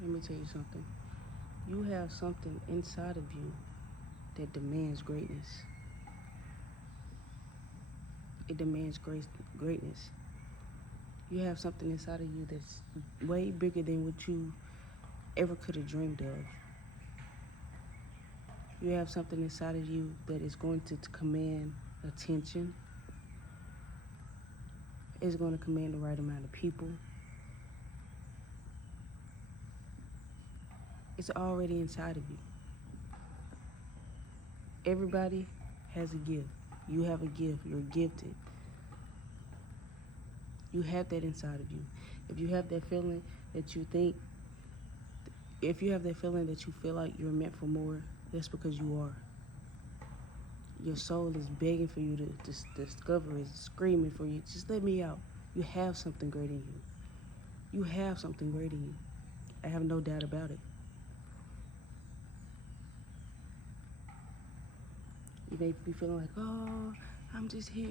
Let me tell you something. You have something inside of you that demands greatness. It demands greatness. You have something inside of you that's way bigger than what you ever could have dreamed of. You have something inside of you that is going to command attention. It's going to command the right amount of people. It's already inside of you. Everybody has a gift. You have a gift. You're gifted. You have that inside of you. If you have that feeling that you think, if you have that feeling that you feel like you're meant for more, that's because you are. Your soul is begging for you to discover it, screaming for you. Just let me out. You have something great in you. You have something great in you. I have no doubt about it. You may be feeling like, oh, I'm just here.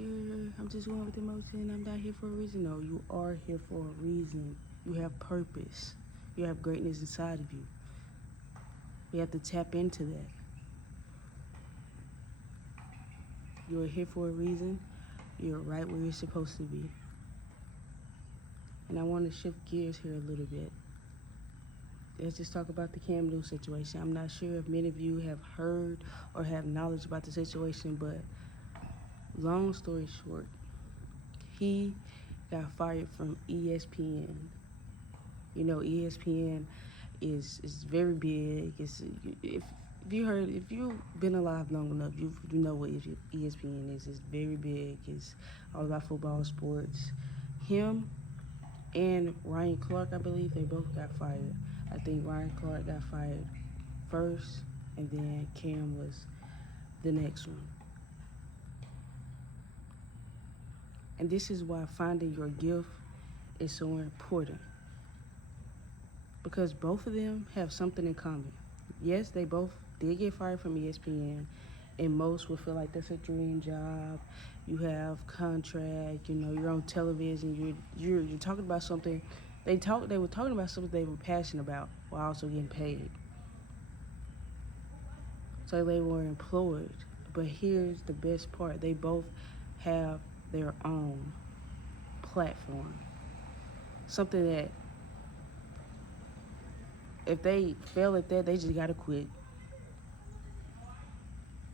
I'm just going with emotion. I'm not here for a reason. No, you are here for a reason. You have purpose. You have greatness inside of you. We have to tap into that. You are here for a reason. You're right where you're supposed to be. And I want to shift gears here a little bit. Let's just talk about the Cam Newton situation. I'm not sure if many of you have heard or have knowledge about the situation, but long story short, he got fired from ESPN. You know, ESPN is very big. If you heard, if you've been alive long enough, you know what ESPN is. It's very big. It's all about football, sports. Him and Ryan Clark, I believe, they both got fired. I think Ryan Clark got fired first, and then Cam was the next one. And this is why finding your gift is so important, because both of them have something in common. Yes, they both did get fired from ESPN, and most would feel like that's a dream job. You have contract, you know, you're on television, you're talking about something. They were talking about something they were passionate about while also getting paid. So they were employed. But here's the best part: they both have their own platform. Something that if they fail at that, they just gotta quit.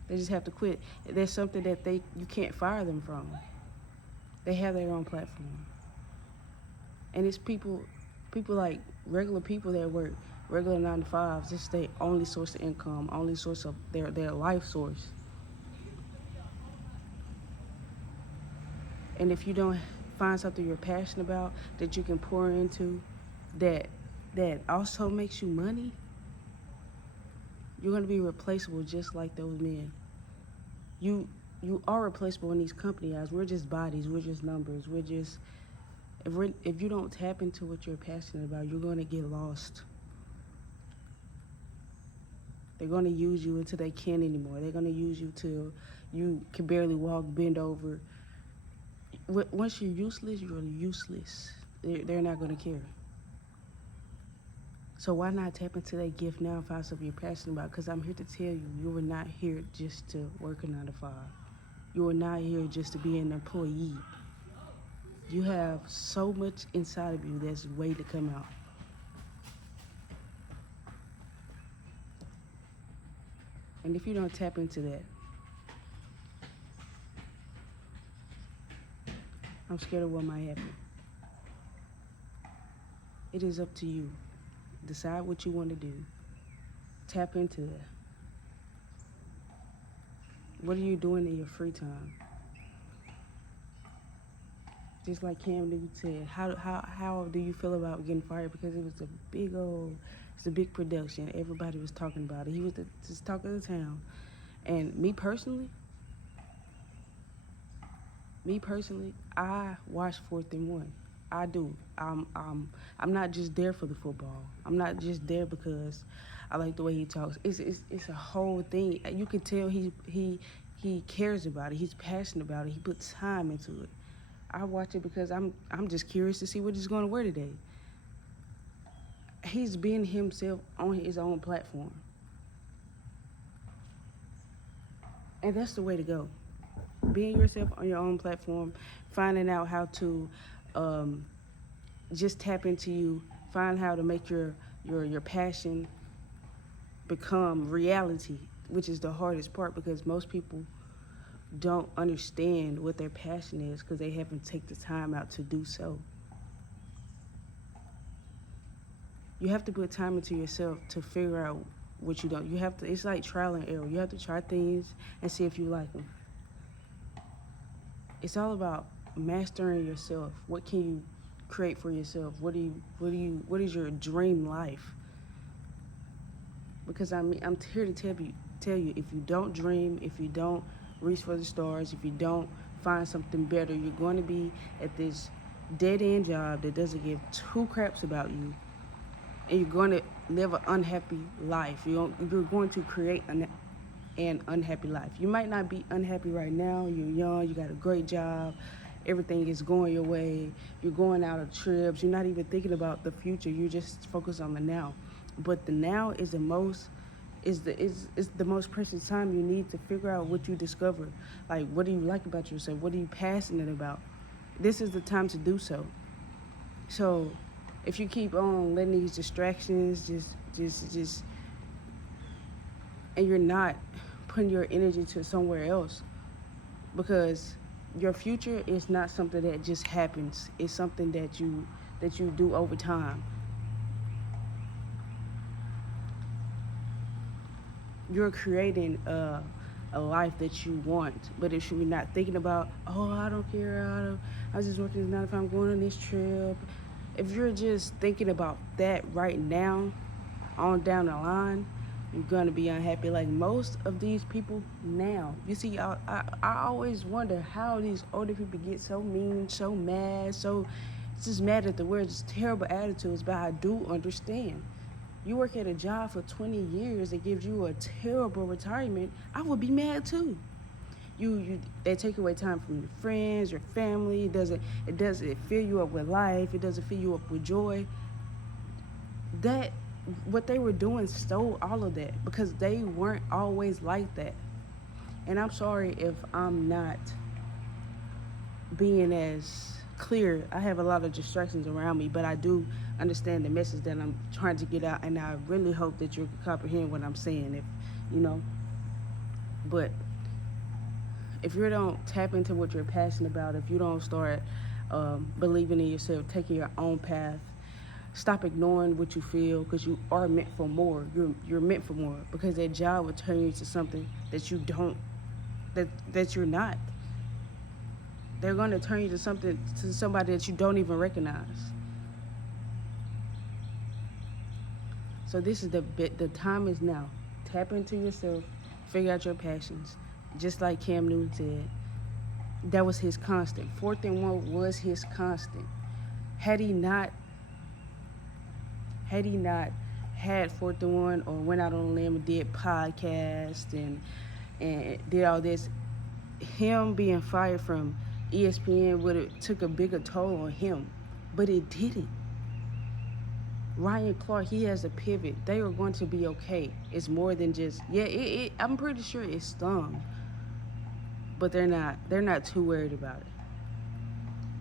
They just have to quit. There's something that you can't fire them from. They have their own platform. And it's people like regular people that work regular 9 to 5s. This is their only source of income, only source of their life source. And if you don't find something you're passionate about that you can pour into, that also makes you money, you're gonna be replaceable just like those men. You you are replaceable in these company eyes. We're just bodies. We're just numbers. If you don't tap into what you're passionate about, you're gonna get lost. They're gonna use you until they can't anymore. They're gonna use you till you can barely walk, bend over. Once you're useless, you're useless. They're not gonna care. So why not tap into that gift now and find something you're passionate about? Because I'm here to tell you, you are not here just to work a 9 to 5. You are not here just to be an employee. You have so much inside of you that's waiting to come out. And if you don't tap into that, I'm scared of what might happen. It is up to you. Decide what you want to do. Tap into that. What are you doing in your free time? Just like Cam Newton said, how do you feel about getting fired? Because it was it's a big production. Everybody was talking about it. He was the talk of the town. And me personally, I watch 4th and 1. I do. I'm not just there for the football. I'm not just there because I like the way he talks. It's a whole thing. You can tell he cares about it. He's passionate about it. He puts time into it. I watch it because I'm just curious to see what he's going to wear today. He's being himself on his own platform. And that's the way to go. Being yourself on your own platform, finding out how to um, just tap into you, find how to make your passion become reality, which is the hardest part because most people don't understand what their passion is because they haven't taken the time out to do so. You have to put time into yourself to figure out what you don't. You have to. It's like trial and error. You have to try things and see if you like them. It's all about mastering yourself. What can you create for yourself? What is your dream life? Because I'm here to tell you, if you don't dream, if you don't reach for the stars, if you don't find something better, you're going to be at this dead end job that doesn't give two craps about you, and you're going to live an unhappy life. You're going to create an unhappy life. You might not be unhappy right now. You're young. You got a great job. Everything is going your way. You're going out on trips. You're not even thinking about the future. You're just focused on the now. But the now is the most precious time. You need to figure out what you discover. Like, what do you like about yourself? What are you passionate about? This is the time to do so. So if you keep on letting these distractions just and you're not putting your energy to somewhere else, because your future is not something that just happens. It's something that you do over time. You're creating a life that you want, but if you're not thinking about, oh, I don't care, I was just working this 9 to 5, I'm going on this trip. If you're just thinking about that right now, on down the line, you're gonna be unhappy. Like most of these people now, you see, I always wonder how these older people get so mean, so mad, so just mad at the world, just terrible attitudes. But I do understand. You work at a job for 20 years that gives you a terrible retirement, I would be mad too. They take away time from your friends, your family. It doesn't fill you up with life. It doesn't fill you up with joy. That what they were doing stole all of that because they weren't always like that. And I'm sorry if I'm not being as clear. I have a lot of distractions around me, but I do understand the message that I'm trying to get out, and I really hope that you can comprehend what I'm saying. But if you don't tap into what you're passionate about, if you don't start believing in yourself, taking your own path, stop ignoring what you feel, because you are meant for more. You're meant for more, because that job will turn you into something that you don't, that you're not. They're going to turn you to somebody that you don't even recognize. So this is the time is now. Tap into yourself, figure out your passions. Just like Cam Newton said, that was his constant. 4th and 1 was his constant. Had he not had 4th and 1 or went out on a limb and did podcasts and did all this, him being fired from ESPN would have took a bigger toll on him, but it didn't. Ryan Clark, he has a pivot. They are going to be okay. It's more than just, I'm pretty sure it stung, but they're not too worried about it.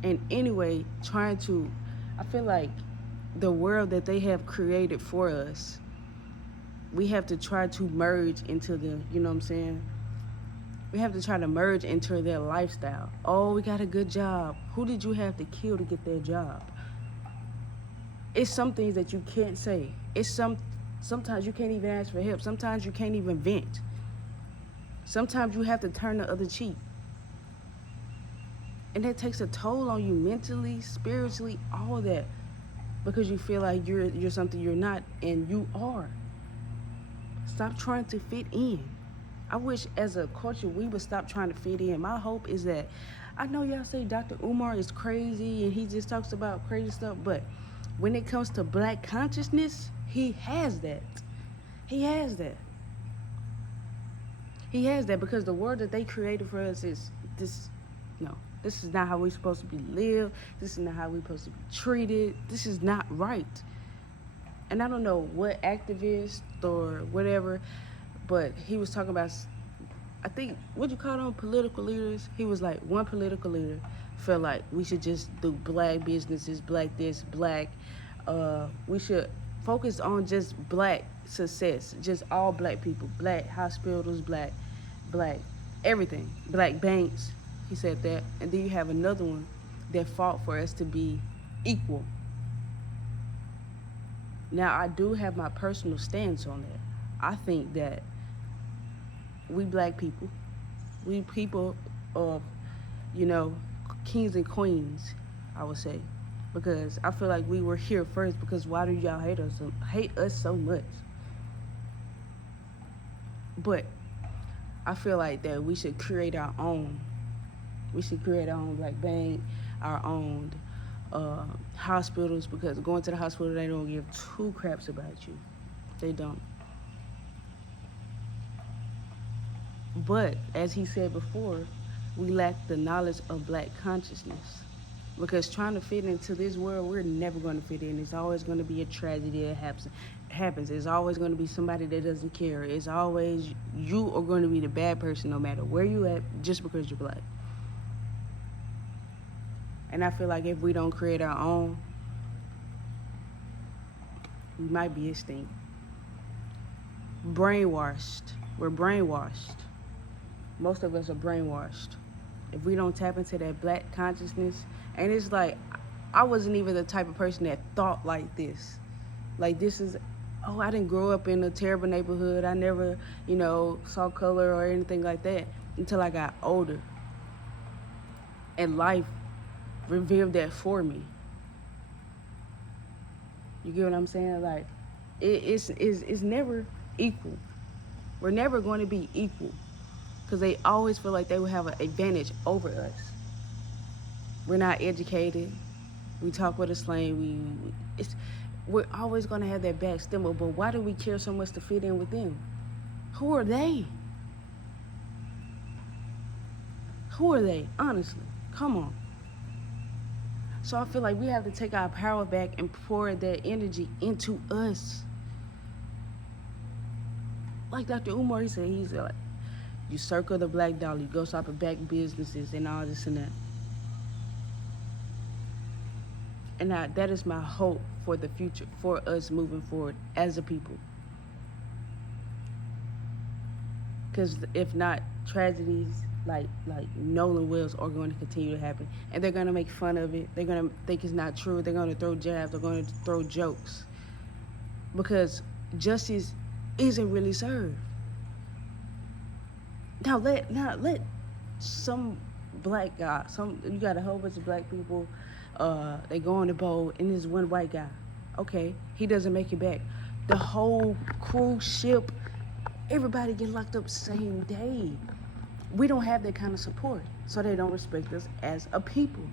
And anyway, I feel like the world that they have created for us, we have to try to merge into you know what I'm saying? We have to try to merge into their lifestyle. Oh, we got a good job. Who did you have to kill to get that job? It's some things that you can't say. Sometimes you can't even ask for help. Sometimes you can't even vent. Sometimes you have to turn the other cheek. And that takes a toll on you mentally, spiritually, all of that. Because you feel like you're something you're not, and you are. Stop trying to fit in. I wish as a culture we would stop trying to fit in. My hope is that, I know y'all say Dr. Umar is crazy and he just talks about crazy stuff, but when it comes to black consciousness, he has that. He has that. He has that because the world that they created for us is this. No, this is not how we're supposed to be lived. This is not how we're supposed to be treated. This is not right. and I don't know what activist or whatever, but he was talking about, I think, what you call them, political leaders? He was like, one political leader felt like we should just do black businesses, black this, black, we should focus on just black success, just all black people, black hospitals, black everything, black banks. He said that. And then you have another one that fought for us to be equal. Now, I do have my personal stance on that. I think that we black people, we people of, you know, kings and queens, I would say, because I feel like we were here first. Because why do y'all hate us so much? But I feel like that we should create our own. We should create our own black bank, our own hospitals, because going to the hospital, they don't give two craps about you. They don't. But as he said before, we lack the knowledge of black consciousness. Because trying to fit into this world, we're never going to fit in. It's always going to be a tragedy that happens. It's always going to be somebody that doesn't care. It's always, you are going to be the bad person no matter where you at, just because you're black. And I feel like if we don't create our own, we might be extinct. Brainwashed. We're brainwashed. Most of us are brainwashed. If we don't tap into that black consciousness, and it's like, I wasn't even the type of person that thought like this. Like, this is, oh, I didn't grow up in a terrible neighborhood. I never, saw color or anything like that until I got older. And life revealed that for me. You get what I'm saying? Like, it's never equal. We're never going to be equal, because they always feel like they will have an advantage over us. We're not educated. We talk with a slang. We're always going to have that backstemmer. But why do we care so much to fit in with them? Who are they? Who are they? Honestly, come on. So I feel like we have to take our power back and pour that energy into us. Like Dr. Umar, he said, he's like, you circle the black dollar, you go stop at black businesses and all this and that. And that is my hope for the future, for us moving forward as a people. Because if not, tragedies like Nolan Wells are going to continue to happen. And they're going to make fun of it. They're going to think it's not true. They're going to throw jabs. They're going to throw jokes. Because justice isn't really served. Now let some black guy, you got a whole bunch of black people, they go on the boat, and there's one white guy. Okay, he doesn't make it back. The whole cruise ship, everybody get locked up same day. We don't have that kind of support, so they don't respect us as a people.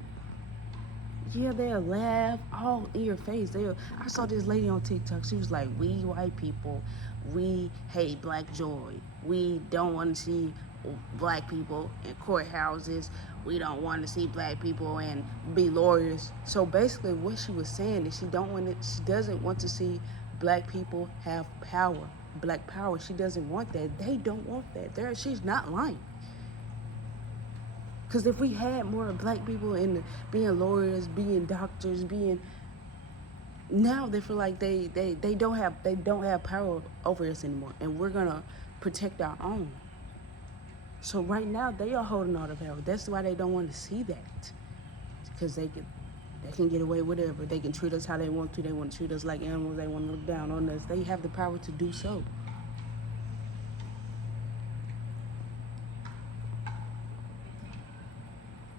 Yeah, they'll laugh all in your face. I saw this lady on TikTok. She was like, we white people, we hate black joy. We don't want to see black people in courthouses. We don't want to see black people and be lawyers. So basically what she was saying is she doesn't want to see black people have power, black power. She doesn't want that. They don't want that. She's not lying. Because if we had more black people in being lawyers, being doctors, now they feel like they don't have power over us anymore, and we're gonna protect our own. So right now they are holding all the power. That's why they don't want to see that, because they can get away with whatever. They can treat us how they want to. They want to treat us like animals. They want to look down on us. They have the power to do so.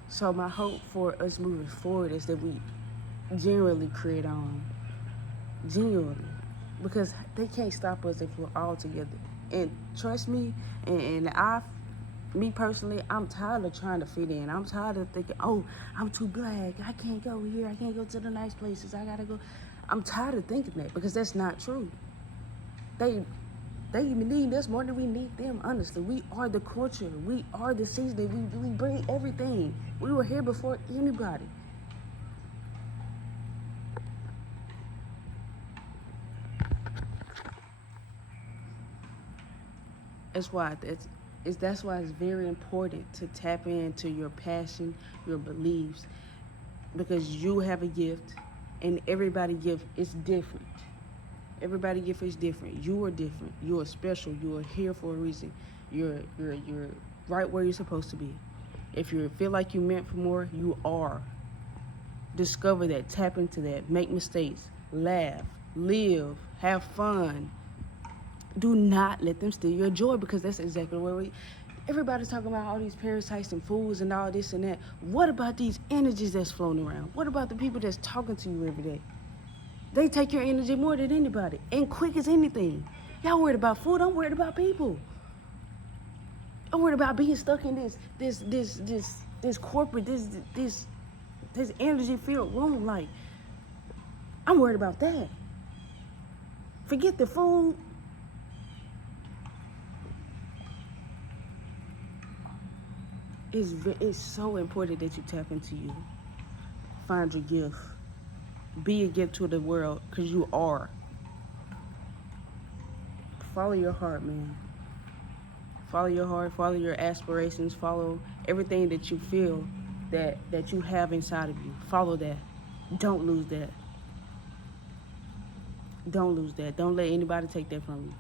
So my hope for us moving forward is that we genuinely create our own. Genuinely. Because they can't stop us if we're all together. And trust me, me personally, I'm tired of trying to fit in. I'm tired of thinking, oh, I'm too black. I can't go here. I can't go to the nice places. I gotta go. I'm tired of thinking that, because that's not true. They need us more than we need them, honestly. We are the culture. We are the seasoning. We bring everything. We were here before anybody. That's why it's very important to tap into your passion, your beliefs, because you have a gift, and everybody gift is different. Everybody gift is different. You are different. You are special. You are here for a reason. You're right where you're supposed to be. If you feel like you meant for more, you are. Discover that. Tap into that. Make mistakes. Laugh. Live. Have fun. Do not let them steal your joy, because that's exactly where everybody's talking about all these parasites and fools and all this and that. What about these energies that's floating around? What about the people that's talking to you every day? They take your energy more than anybody, and quick as anything. Y'all worried about food, I'm worried about people. I'm worried about being stuck in this corporate, this energy-filled room. Like, I'm worried about that. Forget the food. It's so important that you tap into you. Find your gift. Be a gift to the world, because you are. Follow your heart, man. Follow your heart, follow your aspirations, follow everything that you feel that you have inside of you. Follow that. Don't lose that. Don't lose that. Don't let anybody take that from you.